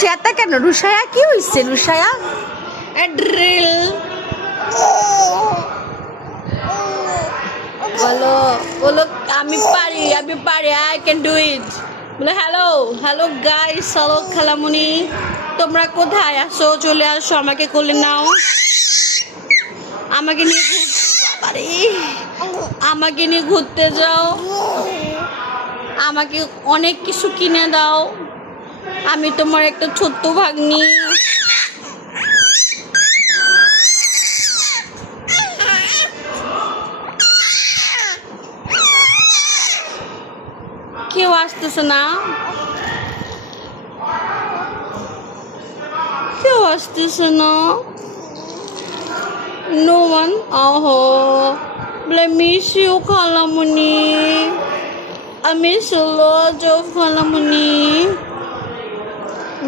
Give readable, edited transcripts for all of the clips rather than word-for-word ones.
চেতা কেন রুশায়া? কি হইছে রুশায়া? ড্রিল বলো বলো আমি পারি আই ক্যান ডু ইট। বলে হ্যালো হ্যালো গাইস, হ্যালো খালামুনি, তোমরা কোথায় আসো? চলে আসো, আমাকে কোলে নাও, আমাকে নিয়ে আমাকে নিয়ে ঘুরতে যাও, আমাকে অনেক কিছু কিনে দাও, আমি তোমার একটা ছোট্ট ভাগ্নি। কেউ আসতেছে না, কেউ আসতেছে না, নো ওয়ান। আহো বলে মিস ইউ খালামুনি, আমি lot of খালামুনি।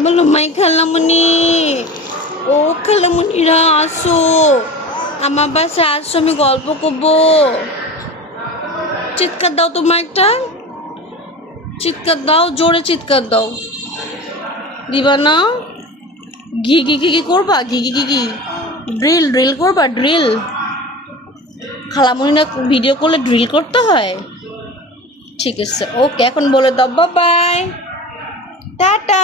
বলো মাই খালামুনি, ও খালামুনিরা আসো, আমার বাসায় আসো, আমি গল্প করবো। চিৎকার দাও, তোমার একটা চিৎকার দাও, জোরে চিৎকার দাও। দিবা না? ঘি ঘি ঘি করবা? ঘি ঘি ঘি ড্রিল ড্রিল করবা? ড্রিল খালামুনি না ভিডিও করলে ড্রিল করতে হয়? ঠিক আছে, ওকে, এখন বলে দাও বাই বাই, টাটা।